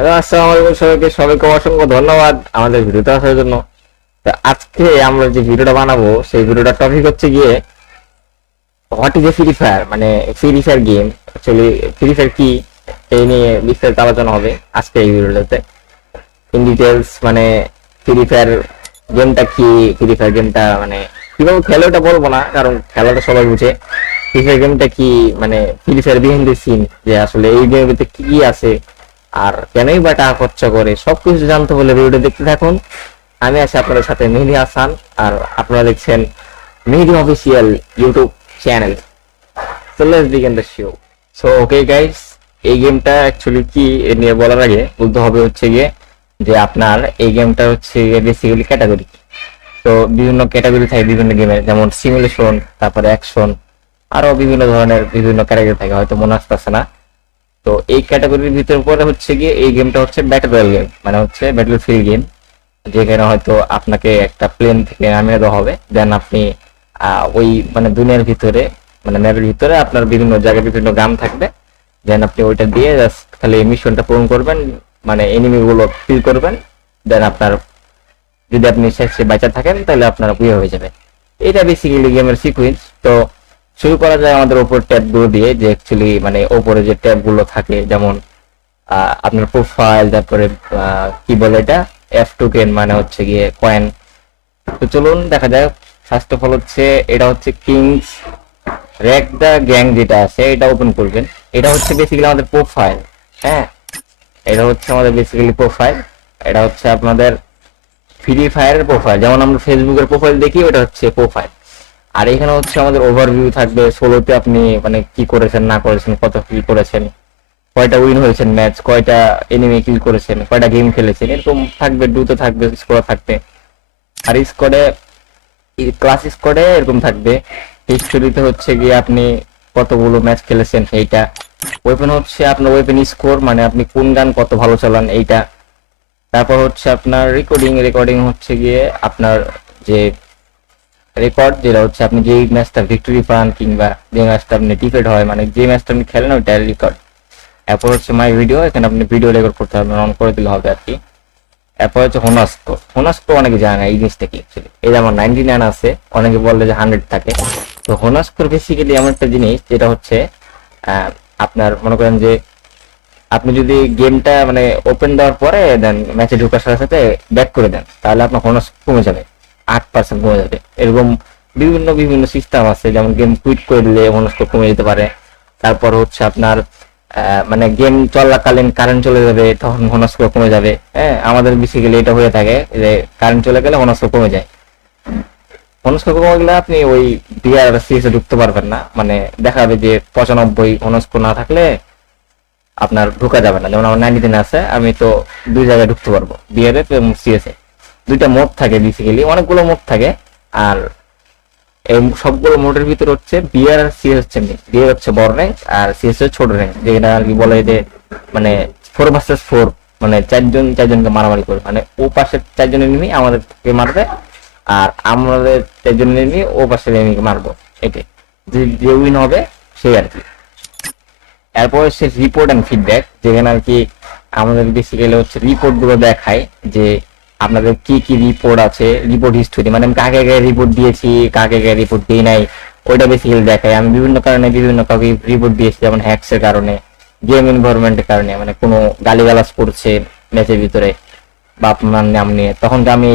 আসসালামু আলাইকুম সবাইকে সবাইকে অসংখ্য ধন্যবাদ আমাদের ভিডিওতে আসার জন্য। তো আজকে আমরা যে ভিডিওটা বানাবো সেই ভিডিওটার টপিক হচ্ছে গিয়ে what is a Free Fire, মানে free Fire game actually Free Fire কি এই নিয়ে বিস্তারিত আলোচনা হবে আজকে এই ভিডিওটাতে ইন ডিটেলস। মানে ফ্রি ফায়ার গেমটা কি, ফ্রি ফায়ার গেমটা মানে কিভাবে খেলে ওটা বলবো না, কারণ খেলাটা সবাই বুঝে। ফ্রি ফায়ার গেমটা কি, মানে free fire behind the scene, যে আসলে এই গেমের ভিতরে কি কি আছে আর কেনই বা টাকা খরচা করে, সবকিছু জানতে হলে ভিডিওটা দেখতে থাকুন। আমি আছি আপনাদের সাথে মেহেদী হাসান, আর আপনারা দেখছেন Mehedi official YouTube channel. So let's begin the show. So okay guys, এই গেমটা অ্যাকচুয়ালি কি এ নিয়ে বলার আগে বলতে হবে হচ্ছে গিয়ে যে আপনার এই গেমটা হচ্ছে বেসিক্যালি ক্যাটাগরি। তো বিভিন্ন ক্যাটাগরি থাকে বিভিন্ন গেমের, যেমন সিমুলেশন, তারপরে অ্যাকশন, আরো বিভিন্ন ধরনের বিভিন্ন ক্যাটাগরি থাকে, হয়তো মনে আসতেছে না। তো এই ক্যাটাগরির ভিতরে পরে হচ্ছে গিয়ে এই গেমটা হচ্ছে ব্যাটল রয়্যাল গেম, মানে হচ্ছে ব্যাটল ফিল্ড গেম, যেখানে হয়তো আপনাকে একটা প্লেন থেকে নামিয়ে দেওয়া হবে, দেন আপনি ওই মানে দুনিয়ার ভিতরে, মানে ম্যাপের ভিতরে আপনার বিভিন্ন জায়গায় বিভিন্ন গান থাকবে, দেন আপনি ওইটা দিয়ে জাস্ট খালি মিশনটা পূরণ করবেন, মানে এনিমি গুলো কিল করবেন, দেন আপনার যদি আপনি শেষে বেঁচে থাকেন তাহলে আপনার বিয়ে হয়ে যাবে। এটা বেসিক্যালি গেমের সিকুয়েন্স। তো শুরু করা যায় আমাদের ওপর ট্যাব গুলো দিয়ে, যে অ্যাকচুয়ালি মানে ওপরে যে ট্যাব গুলো থাকে, যেমন আপনার প্রোফাইল, তারপরে কি বলে এটা এফ টোকেন, মানে হচ্ছে গিয়ে কয়েন। তো চলুন দেখা যায়। ফার্স্ট অফ অল হচ্ছে এটা হচ্ছে কিংস র্যাক দা গ্যাং, যেটা আছে এটা ওপেন করবেন। এটা হচ্ছে বেসিক্যালি আমাদের প্রোফাইল। হ্যাঁ, এটা হচ্ছে আমাদের বেসিক্যালি প্রোফাইল। এটা হচ্ছে আপনাদের ফ্রি ফায়ারের প্রোফাইল, যেমন আমরা ফেসবুকের প্রোফাইল দেখি, ওটা হচ্ছে প্রোফাইল। আর এখানে হচ্ছে আমাদের ওভারভিউ থাকবে, সোলোতে আপনি মানে কি করেছেন না করেছেন, কত কিল করেছেন, কয়টা উইন হয়েছেন ম্যাচ, কয়টা এনিমি কিল করেছেন, কয়টা গেম খেলেছেন, এরকম থাকবে। ডুতে থাকবে, স্কোর থাকবে, আর স্কোয়াডে ক্লাস স্কোয়াডে এরকম থাকবে। হিস্টোরিতে হচ্ছে গিয়ে আপনি কতগুলো ম্যাচ খেলেছেন সেইটা। ওয়েপেন হচ্ছে আপনার ওয়েপেন স্কোর, মানে আপনি কোন গান কত ভালো চালান এইটা। তারপর হচ্ছে আপনার রেকর্ডিং হচ্ছে গিয়ে আপনার যে রেকর্ড, যেটা হচ্ছে আপনি যে ম্যাচটা ভিক্টরি পান কিংবা যে ম্যাচটা আপনি ডিফেট হয়, মানে যে ম্যাচটা আপনি খেলেন ওইটা রেকর্ড। এরপর হচ্ছে মাই ভিডিও, এখানে আপনি ভিডিও রেকর্ড করতে হবে, অন করে দিলে হবে আর কি। এরপর হচ্ছে হোনাস্কো অনেকে জানে না এই জিনিসটা কি অ্যাকচুয়ালি। এই যেমন 99 আছে, অনেকে বললে যে 100 থাকে। তো হোনাস্কোর বেসিক্যালি এমন একটা জিনিস যেটা হচ্ছে আপনার মনে করেন যে আপনি যদি গেমটা মানে ওপেন দেওয়ার পরে দেন ম্যাচে ঢোকার সাথে সাথে ব্যাক করে দেন, তাহলে আপনার হোনাস্কো কমে যাবে, 8% কমে যাবে। এরকম বিভিন্ন বিভিন্ন সিস্টেম আছে, যেমন গেম কুইট করে দিলে হোনাস্কো কমে যেতে পারে। তারপর হচ্ছে আপনার মানে গেম চলাকালীন কারেন্ট চলে যাবে, তখন হোনাস্কো কমে যাবে। হ্যাঁ, আমাদের বেসিক্যালি এটা হয়ে থাকে যে কারেন্ট চলে গেলে হোনাস্কো কমে যায়। হোনাস্কো কমে গেলে আপনি ওই বিআর সিএস এ ঢুকতে পারবেন না, মানে দেখা যাবে যে 95 হোনাস্কো না থাকলে আপনার ঢোকা যাবে না। যেমন আমার 90 আছে, আমি তো দুই জায়গায় ঢুকতে পারবো, বিআরএফ এবং সিএস এ। দুইটা মোড থাকে বেসিক্যালি, অনেকগুলো মোড থাকে। আর এই সবগুলো মোডের ভিতরে হচ্ছে বিআর আর সিএস হচ্ছে মেন। বিআর হচ্ছে বড় র্যাঙ্ক আর সিএস হচ্ছে ছোট র্যাঙ্ক, যেটা আর কি বলে যে মানে 4 ভার্সেস 4, মানে চারজন চারজনকে মারামারি করে, মানে ও পাশের চারজন এনিমি আমাদেরকে মারবে, আর আমাদের চারজন এনিমি ও পাশের এনিমিকে মারবো। এটাই, যে উইন হবে সেই আর কি। এরপর হচ্ছে রিপোর্ট এন্ড ফিডব্যাক, যেখানে আর কি আমাদের বেসিক্যালি হচ্ছে রিপোর্ট গুলো দেখায় যে আপনাদের কি কি রিপোর্ট আছে, রিপোর্ট হিস্টোরি, মানে আমি কাকে কাকে রিপোর্ট দিয়েছি, কাকে কাকে রিপোর্ট দিই নাই, ওইটা বেসিক্যালি দেখায়। আমি বিভিন্ন কারণে বিভিন্ন কাউকে রিপোর্ট দিয়েছি, যেমন হ্যাকস এর কারণে, গেম এনভায়রনমেন্টের কারণে, মানে কোনো গালিগালাজ করছে ম্যাচের ভিতরে বা আপনার নাম নিয়ে, তখন তো আমি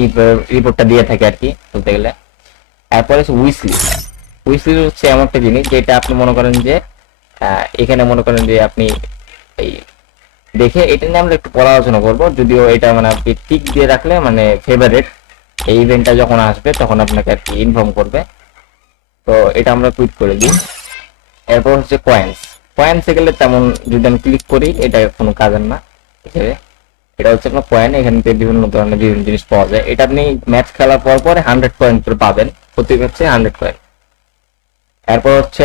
এই রিপোর্টটা দিয়ে থাকি আর কি বলতে গেলে। এরপরে হচ্ছে উইসলি হচ্ছে এমন একটা জিনিস যেটা আপনি মনে করেন যে এখানে মনে করেন যে আপনি এই দেখে, এটা নিয়ে আমরা একটু পরে আলোচনা করবো, যদিও এটা মানে আপনি টিক দিয়ে রাখলে মানে ফেভারিট, এই ইভেন্টটা যখন আসবে তখন আপনাকে আর কি ইনফর্ম করবে। তো এটা আমরা কুইট করে দিই। এরপর হচ্ছে কয়েন্সে গেলে তেমন যদি আমি ক্লিক করি, এটা কোনো কাজের না হিসেবে। এটা হচ্ছে আপনার কয়েন, এখান থেকে বিভিন্ন ধরনের বিভিন্ন জিনিস পাওয়া যায়। এটা আপনি ম্যাচ খেলার পর পরে 100 কয়েন করে পাবেন, প্রতি হচ্ছে 100 কয়েন। এরপর হচ্ছে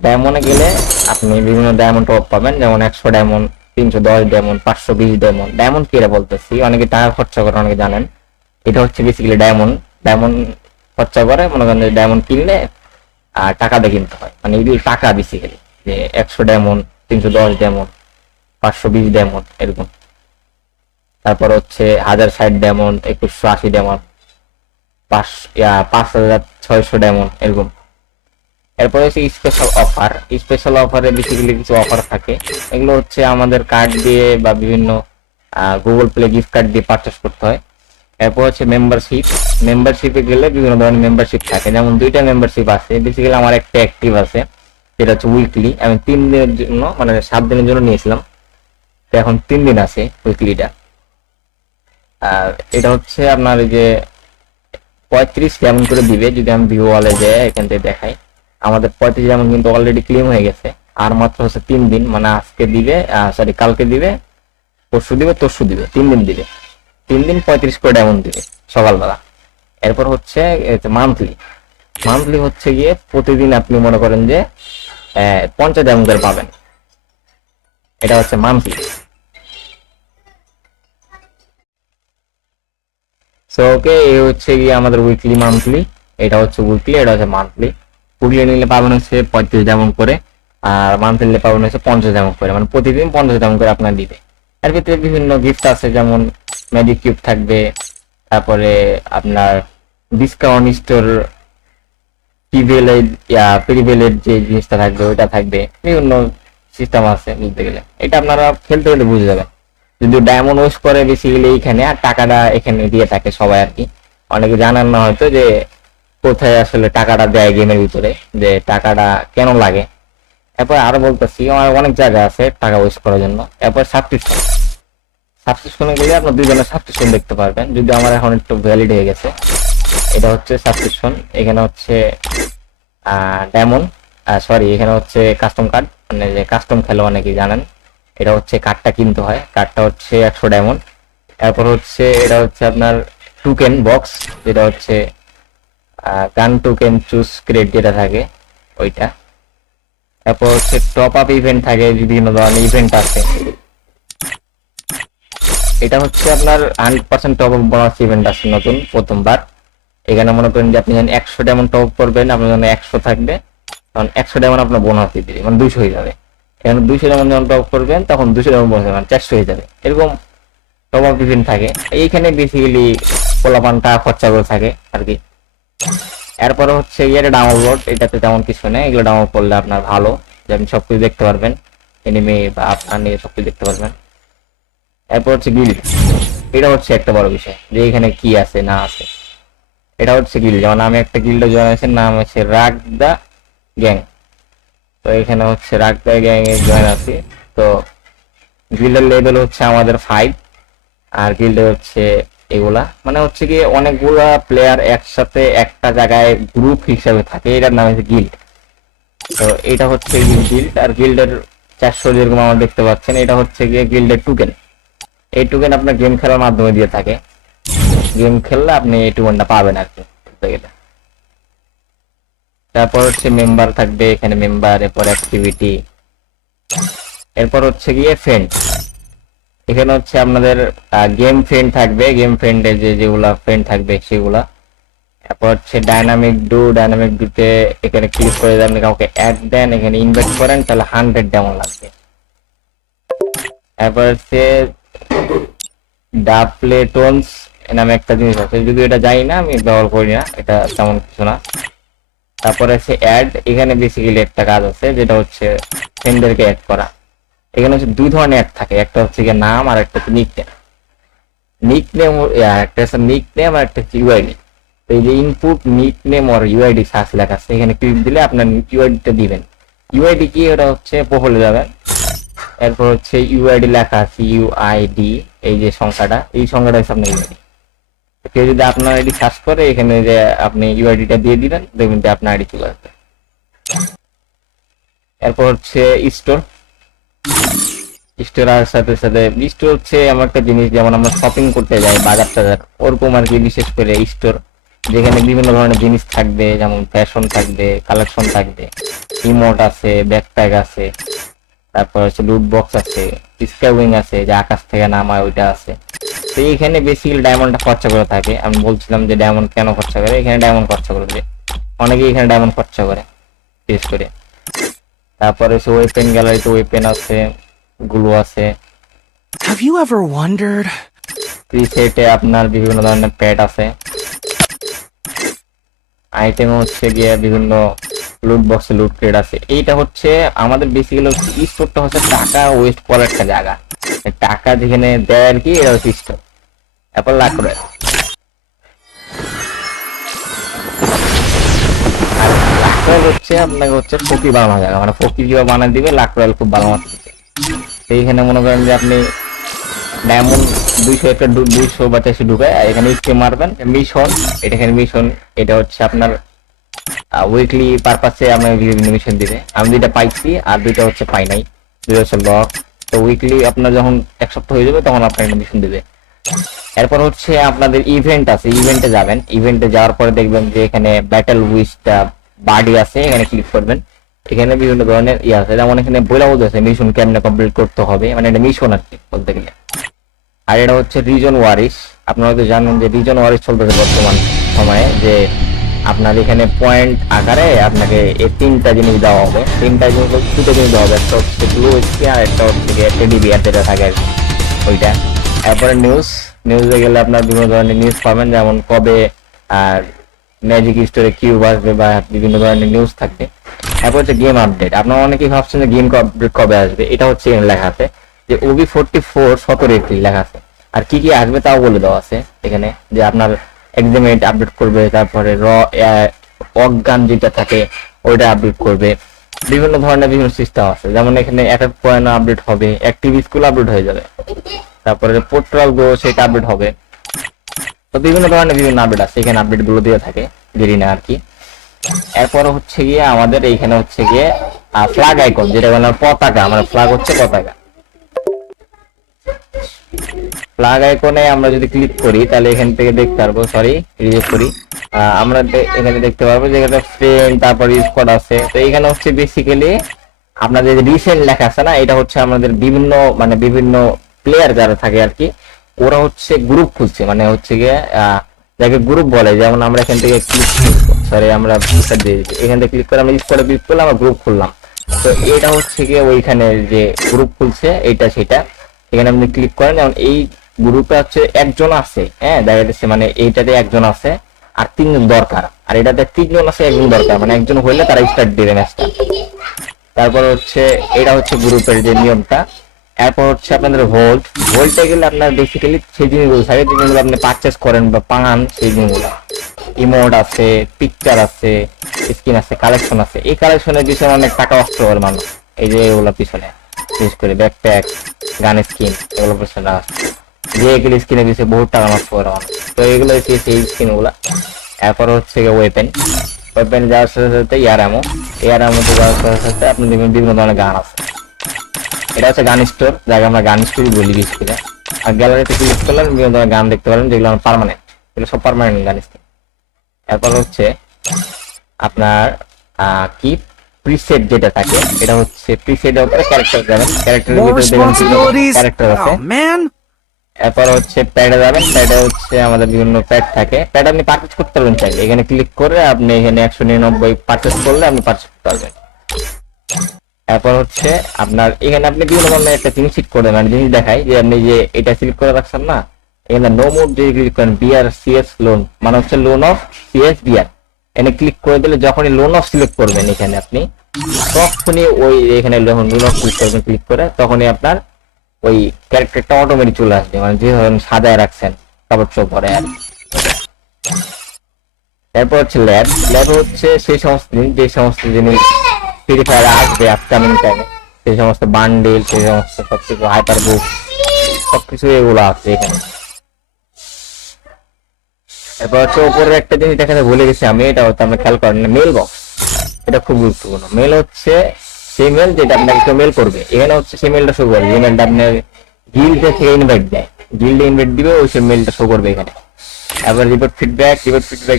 ডায়মন্ডে গেলে আপনি বিভিন্ন ডায়মন্ড টপ পাবেন, যেমন 100 ডায়মন্ড, 310 ডায়মন্ড, 520 ডায়মন্ড। ডায়মন্ড কি এটা বলতেছি, অনেকে টাকা খরচা করে, অনেকে জানেন। এটা হচ্ছে বেসিক্যালি ডায়মন্ড খরচা করে, মনে করেন ডায়মন্ড কিনলে আর টাকা দিয়ে কিনতে হয়, মানে এগুলি টাকা বেসিক্যালি, যে 100 ডায়মন্ড, 310 ডায়মন্ড, 520 ডায়মন্ড এরকম। তারপর হচ্ছে 1060 ডায়মন্ড, 2180 ডায়মন্ড, 5600 ডায়মন্ড এরকম। এরপরে হচ্ছে স্পেশাল অফার। স্পেশাল অফারে বেসিক্যালি কিছু অফার থাকে, এগুলো হচ্ছে আমাদের কার্ড দিয়ে বা বিভিন্ন গুগল প্লে গিফট কার্ড দিয়ে পারচেস করতে হয়। এরপর হচ্ছে মেম্বারশিপ। মেম্বারশিপে গেলে বিভিন্ন ধরনের মেম্বারশিপ থাকে, যেমন 2টা মেম্বারশিপ আছে। বেসিক্যালি আমার একটা অ্যাক্টিভ আছে, যেটা হচ্ছে উইকলি। আমি 3 দিনের জন্য মানে 7 দিনের জন্য নিয়েছিলাম, তো এখন 3 দিন আছে উইকলিটা। আর এটা হচ্ছে আপনার এই যে 35 কেমন করে দিবে, যদি আমি ভিউ ওয়ালে যাই এখান থেকে দেখাই, আমাদের 35 যেমন কিন্তু অলরেডি ক্লেম হয়ে গেছে। আর মাত্র হচ্ছে 3 দিন, মানে আজকে দিবে, সরি কালকে দিবে, পরশু দিবে, তরশু দিবে, 3 দিন দিবে। 3 দিন 35 করে ডায়মন্ড দিবে সকালবেলা। এরপর হচ্ছে মান্থলি। মান্থলি হচ্ছে গিয়ে প্রতিদিন আপনি মনে করেন যে 50 ডায়মন্ড করে পাবেন, এটা হচ্ছে মান্থলি। সো ওকে, এই হচ্ছে গিয়ে আমাদের উইকলি মান্থলি। এটা হচ্ছে উইকলি, এটা হচ্ছে মান্থলি। উইকলি নিলে পাবেন হচ্ছে 35 ডায়মন্ড করে, আর মান্থলি নিলে পাবেন হচ্ছে 50 ডায়মন্ড করে, মানে প্রতিদিন 50 ডায়মন্ড করে আপনার দিবে। এর ভিতরে বিভিন্ন গিফট আছে, যেমন ম্যাজিক কিউব থাকবে, তারপরে আপনার ডিসকাউন্ট স্টোর প্রিভিলেজ যে জিনিসটা থাকবে ওইটা থাকবে, বিভিন্ন সিস্টেম আছে বলতে গেলে। এটা আপনারা খেলতে খেলতে বুঝে যাবেন। যদি ডায়মন্ড ওয়েস্ট করে বেসিক্যালি এইখানে, আর টাকাটা এখানে দিয়ে থাকে সবাই আর কি। অনেকে জানেন না হয়তো যে কোথায় আসলে টাকাটা দেয় গেমের ভিতরে, যে টাকাটা কেন লাগে। এরপর আরো বলতেছি, আমার অনেক জায়গা আছে টাকা ওয়েস্ট করার জন্য। এরপর সাবস্ক্রিপশন। সাবস্ক্রিপশনে গেলে আপনার 2 জনের সাবস্ক্রিপশন দেখতে পারবেন, যদি আমার এখন একটু ভ্যালিড হয়ে গেছে। এটা হচ্ছে সাবস্ক্রিপশন। এখানে হচ্ছে ডায়মন্ড, সরি এখানে হচ্ছে কাস্টম কার্ড, মানে যে কাস্টম খেলে অনেকেই জানেন। এটা হচ্ছে কার্ডটা কিনতে হয়, কার্ডটা হচ্ছে 100 ডায়মন্ড। এরপর হচ্ছে এটা হচ্ছে আপনার টোকেন বক্স, যেটা হচ্ছে গান টোকেন চুজ ক্রেড যেটা থাকে ওইটা। তারপর হচ্ছে টপ আপ ইভেন্ট থাকে, বিভিন্ন ধরনের ইভেন্ট আছে। এটা হচ্ছে আপনার 100% টপ আপ বোনাস ইভেন্ট আছে নতুন, প্রথমবার। এখানে মনে করেন যে আপনি যখন 100 ডায়মন্ড টপ করবেন, আপনার যখন 100 থাকবে, তখন 100 ডায়মন্ড আপনার বোনাস দিয়ে দিবে, মানে 200 হয়ে যাবে। এখানে 200 ডায়মন্ড যখন টপ করবেন, তখন 200 ডায়মন্ড বোনাস মানে 400 হয়ে যাবে। এরকম টপ আপ ইভেন্ট থাকে। এইখানে বেসিক্যালি পোলাপান টাকা খরচা করে থাকে আর কি। এরপরে হচ্ছে এটা ডাউনলোড। এটাতে তেমন কিছু নেই, এগুলো ডাউনলোড করলে আপনার ভালো, যে আপনি সবকিছু দেখতে পারবেন, এনিমি বা আপনার নিয়ে সবকিছু দেখতে পারবেন। এরপর হচ্ছে গিল্ড। এটা হচ্ছে একটা বড় বিষয়, যে এখানে কি আছে না আছে। এটা হচ্ছে গিল্ড, যেমন আমি একটা গিল্ডে জয়েন হয়েছে, নাম হচ্ছে রাগ দা গ্যাং। তো এখানে হচ্ছে রাগ দা গ্যাং এ জয়েন আছি। তো গিল্ডের লেভেল হচ্ছে আমাদের 5, আর গিল্ডে হচ্ছে এগুলা, মানে হচ্ছে কি অনেকগুলা প্লেয়ার একসাথে একটা জায়গায় গ্রুপ হিসাবে থাকে, এটার নাম হচ্ছে গিল্ড। তো এটা হচ্ছে গিল্ড। আর গিল্ডের 400 যেরকম আমরা দেখতে পাচ্ছেন, এটা হচ্ছে গিয়ে গিল্ডের টোকেন। এই টোকেন আপনার গেম খেলার মাধ্যমে দিয়ে থাকে, গেম খেললে আপনি এই টোকেনটা পাবেন আর কি বলতে গেলে। তারপর হচ্ছে মেম্বার থাকবে এখানে, মেম্বার। এরপর অ্যাক্টিভিটি। এরপর হচ্ছে গিয়ে ফ্রেন্ড। এখানে হচ্ছে আপনাদের গেম ফ্রেন্ড থাকবে, গেম ফ্রেন্ডে যেগুলা ফ্রেন্ড থাকবে সেগুলা। তারপর হচ্ছে ডাইনামিক ডু। ডাইনামিক ডুতে এখানে ক্লিক করে আপনি কাউকে অ্যাড দেন, এখানে ইনভাইট করেন, তাহলে 100 ডায়মন্ড লাগবে। তারপর হচ্ছে ডাপ্লেটনস নামে একটা জিনিস আছে, যদি এটা জানি না, আমি ব্যবহার করি না, এটা তেমন কিছু না। তারপরে হচ্ছে অ্যাড। এখানে বেসিক্যালি একটা কাজ আছে, যেটা হচ্ছে ফ্রেন্ডদেরকে অ্যাড করা। এখানে হচ্ছে 2 ধরনের অ্যাড থাকে, একটা হচ্ছে গিয়ে নাম, আর একটা হচ্ছে নিকনেম। নিকনেম একটা হচ্ছে নিকনেম, আর একটা হচ্ছে ইউআইডি। তো এই যে ইনপুট নিকনেম আর ইউআইডি সার্চ লেখা আছে, এখানে ক্লিক দিলে আপনার ইউআইডিটা দিবেন। ইউআইডি কি, ওটা হচ্ছে প্রোফাইলে যাবেন। এরপর হচ্ছে ইউআইডি লেখা আছে, ইউআইডি, এই যে সংখ্যাটা, এই সংখ্যাটা হচ্ছে আপনার ইউআইডি। কেউ যদি আপনার আইডি সার্চ করে, এখানে যে আপনি ইউআইডিটা দিয়ে দিবেন, দেখবেন যে আপনার আইডি চলে আসবে। এরপর হচ্ছে স্টোর। স্টোর আর সাথে সাথে স্টোর হচ্ছে এমন একটা জিনিস, যেমন আমরা শপিং করতে যাই বাজার টাজার, ওরকম আর কি। বিশেষ করে স্টোর, যেখানে বিভিন্ন ধরনের জিনিস থাকবে, যেমন ফ্যাশন থাকবে, কালেকশন থাকবে, ইমোট আছে, ব্যাকপ্যাক আছে, তারপর হচ্ছে লুট বক্স আছে, স্ক্যাভিং আছে, যে আকাশ থেকে নামায় ওইটা আছে। তো এইখানে বেসিক্যালি ডায়মন্ডটা খরচা করে থাকে। আমি বলছিলাম যে ডায়মন্ড কেন খরচা করে, এখানে ডায়মন্ড খরচা করে, অনেকে এখানে ডায়মন্ড খরচা করে বিশেষ করে। তারপরে হচ্ছে ওয়েপেন গ্যালারিতে ওয়েপেন আছে, গুলো আছে। Have you ever wondered? প্রিসেটে আপনার বিভিন্ন ধরনের প্যাড আছে। আইটেম হচ্ছে গিয়ে বিভিন্ন লুট বক্সে লুট ক্রেট আছে। এইটা হচ্ছে আমাদের বেসিক্যালি হচ্ছে স্টোরটা হচ্ছে টাকা ওয়েস্ট করার একটা জায়গা, টাকা যেখানে দেয় আর কি, এটা হচ্ছে স্টোর। তারপর লাখ রয়েল, আর লাখ রয়েল হচ্ছে আপনাকে হচ্ছে ফকির বানানো জায়গা, মানে ফকির কিভাবে বানিয়ে দিবে লাখ রয়েল খুব ভালো মাত্র। এইখানে মনে করেন যে আপনি ডায়মন্ড 200 একটা 200 বা 400 ঢুকায় এখানে স্কে মারবেন। মিশন, এটা এখানে মিশন, এটা হচ্ছে আপনার উইকলি পারপাসে আপনার বিভিন্ন মিশন দিবে। আমি দুইটা পাইছি আর দুইটা হচ্ছে পাই নাই, দুইটা হচ্ছে লক। তো উইকলি আপনার যখন এক সপ্তাহ হয়ে যাবে তখন আপনার একটা মিশন দিবে। এরপর হচ্ছে আপনাদের ইভেন্ট আছে, ইভেন্টে যাবেন। ইভেন্টে যাওয়ার পরে দেখবেন যে এখানে ব্যাটেল উইচটা বাডি আছে, এখানে ক্লিক করবেন। এখানে বিভিন্ন ধরনের ইয়ে আছে, যেমন এখানে বইলা বলতেছে মিশন কেমনে কমপ্লিট করতে হবে, মানে এটা মিশন আর কি বলতে গেলে। আর এটা হচ্ছে রিজন ওয়ারিস। আপনারা হয়তো জানেন যে রিজন ওয়ারিস চলতেছে বর্তমান সময়ে, যে আপনার এখানে পয়েন্ট আকারে আপনাকে এই 3টা জিনিস দেওয়া হবে। 3টা জিনিস, 2টা জিনিস দেওয়া হবে, একটা হচ্ছে ব্লু স্কি আর একটা হচ্ছে টেডি বিয়ার যেটা থাকে আর কি, ওইটা। এরপরে নিউজে গেলে আপনার বিভিন্ন ধরনের নিউজ পাবেন, যেমন কবে আর ম্যাজিক স্টোরে কিউব আসবে বা বিভিন্ন ধরনের নিউজ থাকবে। এরপর হচ্ছে গেম আপডেট। আপনারা অনেকেই ভাবছেন যে গেম আপডেট কবে আসবে, এটা হচ্ছে লেখা আছে যে OB44 17 এপ্রিল লেখা আছে। আর কি কি আসবে তাও বলে দেওয়া আছে এখানে, যে আপনার এক্সামেট আপডেট করবে, তারপরে অজ্ঞান যেটা থাকে ওইটা আপডেট করবে। বিভিন্ন ধরনের বিভিন্ন সিস্টেম আছে, যেমন এখানে এক পয়েন্ট আপডেট হবে, অ্যাক্টিভ স্কুল আপডেট হয়ে যাবে, তারপরে পোর্টাল গো সেটা আপডেট হবে। তো বিভিন্ন ধরনের বিভিন্ন আপডেট আছে, এখানে আপডেট গুলো দিয়ে থাকে দেরি না আর কি। এরপর হচ্ছে গিয়ে আমাদের এইখানে হচ্ছে গিয়ে ফ্ল্যাগ আইকন, যেটা বলে পতাকা, মানে ফ্ল্যাগ হচ্ছে পতাকা। ফ্ল্যাগ আইকনে আমরা যদি ক্লিক করি তাহলে এখান থেকে দেখতে পারবো, সরি রিজেক্ট করি, আমরা এখানে দেখতে পারবো যে এখানে ফ্রেন্ড, তারপর স্কোয়াড আছে। তো এখানে হচ্ছে বেসিক্যালি আপনাদের রিসেন্ট লেখা আছে না, এটা হচ্ছে আমাদের বিভিন্ন মানে বিভিন্ন প্লেয়ার যারা থাকে আর কি, ওরা হচ্ছে গ্রুপ খুলছে, মানে হচ্ছে গিয়ে যাকে গ্রুপ বলে। যেমন আমরা এখান থেকে ক্লিক, সরি আমরা এখান থেকে ক্লিক করে আমরা স্কোয়াডে ক্লিক করলাম, আমরা গ্রুপ খুললাম। তো এটা হচ্ছে গিয়ে ওইখানে যে গ্রুপ খুলছে এইটা সেটা, এখানে আপনি ক্লিক করেন। যেমন এই গ্রুপে হচ্ছে একজন আছে, হ্যাঁ দেখা যাচ্ছে, মানে এইটাতে একজন আছে আর 3জন দরকার, আর এটাতে 3জন আছে একজন দরকার, মানে একজন হইলে তারা স্টার্ট দিবে ম্যাচটা। তারপর হচ্ছে এটা হচ্ছে গ্রুপের যে নিয়মটা। এরপর হচ্ছে আপনাদের ভোল্টে গেলে আপনার বেসিক্যালি সেই জিনিসগুলো থাকে, যে জিনিসগুলো আপনি পারচেস করেন বা পান, সেই জিনিসগুলো ইমোট আছে, পিকচার আছে, স্কিন আছে, কালেকশন আছে। এই কালেকশনের পিছনে অনেক টাকা নষ্ট করে মানুষ, এই যে এগুলো পিছনে বিশেষ করে ব্যাকপ্যাক, গান স্কিন, এগুলো পিছনে আছে, যে এগুলো স্কিনের পিছনে বহুত টাকা নষ্ট করে মানুষ। তো এগুলো হচ্ছে সেই স্কিন গুলা। এরপর হচ্ছে ওয়েপেন যাওয়ার সাথে সাথে এয়ারামোতে যাওয়ার সাথে সাথে আপনি দেখবেন বিভিন্ন ধরনের গান আছে। এটা হচ্ছে গান স্টোর, যাকে আমরা গান স্টোর বলি বিশেষ করে। আর গ্যালারিতে ক্লিক করলে বিভিন্ন ধরনের গান দেখতে পারেন, যেগুলো পার্মানেন্ট, এগুলো সব পার্মানেন্ট গান স্টোর। এরপর হচ্ছে আপনার কি প্রিসেট যেটা থাকে, এটা হচ্ছে প্রিসেটের উপরে ক্যারেক্টার যাবেন, ক্যারেক্টারের ভিতরে ক্যারেক্টার আছে। এরপর হচ্ছে প্যাডে যাবেন, প্যাডে হচ্ছে আমাদের বিভিন্ন প্যাড থাকে, প্যাড আপনি পারচেজ করতে পারবেন চাইলে। এখানে ক্লিক করে আপনি এখানে 199 পারচেজ করলে আপনি পারচেজ করতে পারবেন। এরপর হচ্ছে আপনার এখানে আপনি বিভিন্ন ধরনের একটা জিনিস সিলেক্ট করে, মানে জিনিস দেখায় যে আপনি যে এটা সিলেক্ট করে রাখছেন না, এখানে নো মোড যদি ক্লিক করেন, বিআর সিএস লোন, মানে হচ্ছে লোন অফ সিএস বিআর, এখানে ক্লিক করে দিলে যখনই লোন অফ সিলেক্ট করবেন এখানে আপনি, তখনই ওই এখানে লোন অফ ক্লিক করবেন, ক্লিক করে তখনই আপনার ওই ক্যারেক্টারটা অটোমেটিক চলে আসবে, মানে যে ধরেন সাজায় রাখছেন কাপড় চোপড়ে আর। এরপর হচ্ছে ল্যাব হচ্ছে সেই সমস্ত জিনিস, যে সমস্ত জিনিস ফ্রি ফায়ারে আসবে আপকামিং টাইমে, সেই সমস্ত বান্ডেল, সেই সমস্ত সবকিছু হাইপার বুক, সবকিছু এগুলো আছে এখানে। এরপর হচ্ছে উপরের একটা জিনিস দেখাতে ভুলে গেছি আমি, এটা হচ্ছে আপনি খেয়াল করেন, মেল বক্স। এটা খুব গুরুত্বপূর্ণ। মেল হচ্ছে সেই মেল যেটা আপনাকে কেউ মেল করবে, এখানে হচ্ছে সেই মেলটা শো করবে, যে মেলটা আপনার গিল্ডে থেকে ইনভাইট দেয়, গিল্ডে ইনভাইট দিবে, ওই সেই মেলটা শো করবে এখানে। এবার রিপোর্ট ফিডব্যাক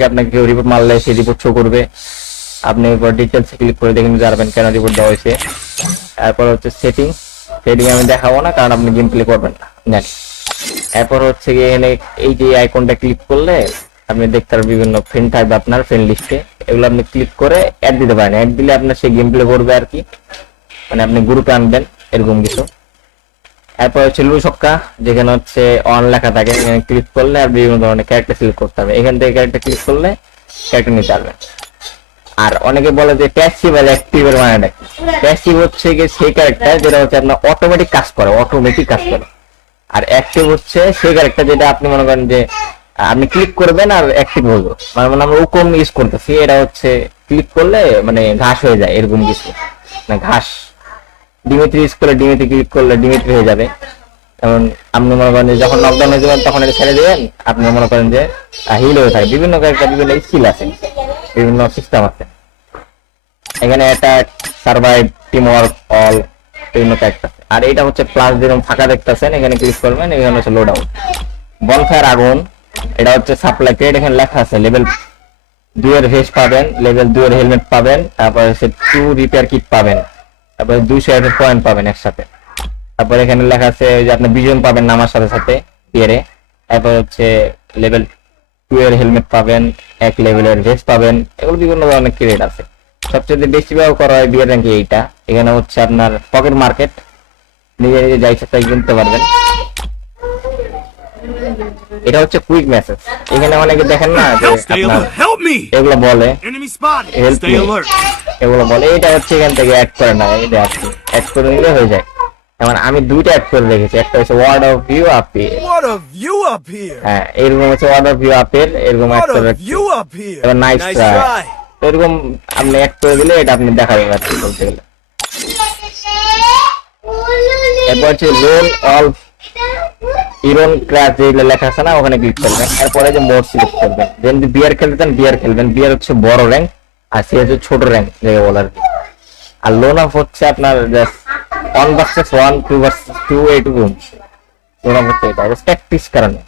আপনাকে কেউ রিপোর্ট মারলে সেই রিপোর্ট শো করবে। আপনি এবার ডিটেলস ক্লিক করে দেখে নিতে পারবেন কেন রিপোর্ট দেওয়া হয়েছে। এরপর হচ্ছে সেটিং আমি দেখাবো না, কারণ আপনি গেম প্লে করবেন না জানি। এরপর হচ্ছে এখানে এই যে আইকনটা ক্লিক করলে আপনি দেখতে পারবেন বিভিন্ন ফ্রেন্ড থাকবে আপনার ফ্রেন্ড লিস্টে, এগুলো আপনি ক্লিক করে অ্যাড দিতে পারেন। অ্যাড দিলে আপনার সেই গেম প্লে করবে আর কি, মানে আপনি গ্রুপে আনবেন এরকম কিছু। এরপর হচ্ছে লুসক্কা, যেখানে হচ্ছে অন লেখা থাকে, এখানে ক্লিক করলে আর বিভিন্ন ধরনের ক্যারেক্টার সিলেক্ট করতে হবে। এখান থেকে ক্যারেক্টার ক্লিক করলে ক্যারেক্টার নিতে পারবেন। আর অনেকে বলে যে প্যাসিভ আর অ্যাক্টিভের মানেটা কি। প্যাসিভ হচ্ছে কি সেই ক্যারেক্টার যেটা হচ্ছে আপনার অটোমেটিক কাজ করে, আর অ্যাক্টিভ হচ্ছে সেই ক্যারেক্টার যেটা আপনি মনে করেন যে আপনি ক্লিক করবেন আর অ্যাক্টিভ হলো, মানে আমরা উকম ইউজ করতেছি, এটা হচ্ছে ক্লিক করলে মানে ঘাস হয়ে যায়, এরকম কিছু না, ঘাস। ডিমিট্রি ইউজ করলে ডিমিট্রি ক্লিক করলে ডিমিট্রি হয়ে যাবে। কারণ আপনি মনে করেন যে যখন নকডাউন হয়ে যাবেন তখন এটা ছেড়ে দেবেন, আপনি মনে করেন যে হিল হয়ে থাকে। বিভিন্ন ক্যারেক্টার বিভিন্ন স্কিল আছে, বিভিন্ন সিস্টেম আছে। এখানে attack, survive, team work, all, বিভিন্ন ক্যারেক্টার। আর এটা হচ্ছে প্লাস যেরকম ফাঁকা দেখতেছেন, এখানে ক্লিক করবেন, এখানে হচ্ছে লোড আউট। বনফায়ার আগুন, এটা হচ্ছে সাপ্লাই ক্রেড, এখানে লেখা আছে লেভেল 2 এর ভেস্ট পাবেন, লেভেল 2 এর হেলমেট পাবেন, তারপর হচ্ছে 2 রিপেয়ার কিট পাবেন, তারপরে 200 এর পয়েন্ট পাবেন একসাথে। তারপর এখানে লেখা আছে যে আপনি বিজন পাবেন নামার সাথে সাথে বিয়ারে। তারপর হচ্ছে লেভেল 2 এর হেলমেট পাবেন, 1 লেভেলের ভেস্ট পাবেন। এগুলো বিভিন্ন ধরনের ক্রেড আছে। সবচেয়ে বেশি ব্যবহার করা হয় বিয়ার র্যাঙ্কে এইটা। এখানে হচ্ছে আপনার পকেট মার্কেট, নিজে নিজে যা ইচ্ছা তাই কিনতে পারবেন। এটা হচ্ছে কুইক মেসেজ। এখানে অনেকে দেখেন না যে আপনার Help me! এগুলো বলে Enemy spotted. Help Stay me. alert. এগুলো বলে, এটা হচ্ছে এখান থেকে অ্যাড করে না, এটা আপনি অ্যাড করে নিলে হয়ে যায়। যেমন আমি দুইটা অ্যাড করে রেখেছি, একটা হচ্ছে ওয়ার্ড অফ ভিউ আপের। What a view up here! হ্যাঁ, এরকম হচ্ছে ওয়ার্ড অফ ভিউ আপের, এরকম অ্যাড What করে a রাখছি। view up here! এবার নাইস Nice ট্রাই, try. তো এরকম আপনি অ্যাড করে দিলে এটা আপনি দেখাবেন আর কি বলতে গেলে। এরপর হচ্ছে রোল অল ইরন ক্র্যাশ যেগুলো লেখা আছে না, ওখানে ক্লিক করবেন। এরপরে যে মোড সিলেক্ট করবেন, দেন যদি বিয়ার খেলতে চান বিয়ার খেলবেন। বিয়ার হচ্ছে বড় র্যাঙ্ক আর সে হচ্ছে ছোট র্যাঙ্ক যেটা বলার। আর লোন অফ হচ্ছে আপনার 1 ভার্সেস 1, 2 ভার্সেস 2, এইটুকু লোন অফ হচ্ছে এটা প্র্যাকটিস কারণে।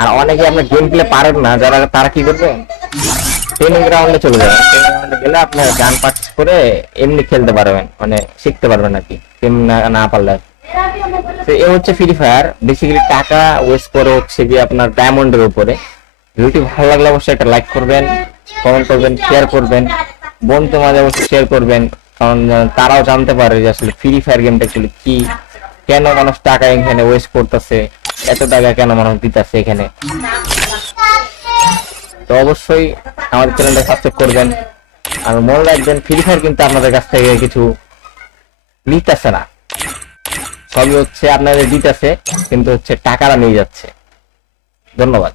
আর অনেকে আপনার গেম প্লে পারেন না যারা, তারা কি করবে, ট্রেনিং গ্রাউন্ডে চলে যাবেন। ট্রেনিং গ্রাউন্ডে গেলে আপনার গান প্র্যাকটিস করে এমনি খেলতে পারবেন, মানে শিখতে পারবেন আর কি, গেম না পারলে। তো এ হচ্ছে ফ্রি ফায়ার। বেসিক্যালি টাকা ওয়েস্ট করে হচ্ছে গিয়ে আপনার ডায়মন্ডের উপরে। ভিডিওটি ভালো লাগলে অবশ্যই একটা লাইক করবেন, কমেন্ট করবেন, শেয়ার করবেন, বন্ধু মাঝে অবশ্যই শেয়ার করবেন, কারণ তারাও জানতে পারে যে আসলে ফ্রি ফায়ার গেমটা আসলে কি, কেন মানুষ টাকা এখানে ওয়েস্ট করতেছে, এত টাকা কেন মানুষ দিতেছে এখানে। তো অবশ্যই আমাদের চ্যানেলটা সাবস্ক্রাইব করবেন। আর মনে রাখবেন ফ্রি ফায়ার কিন্তু আপনাদের কাছ থেকে কিছু নিতেছে না, সবই হচ্ছে আপনাদের দিতেছে, কিন্তু হচ্ছে টাকাটা নিয়ে যাচ্ছে। ধন্যবাদ।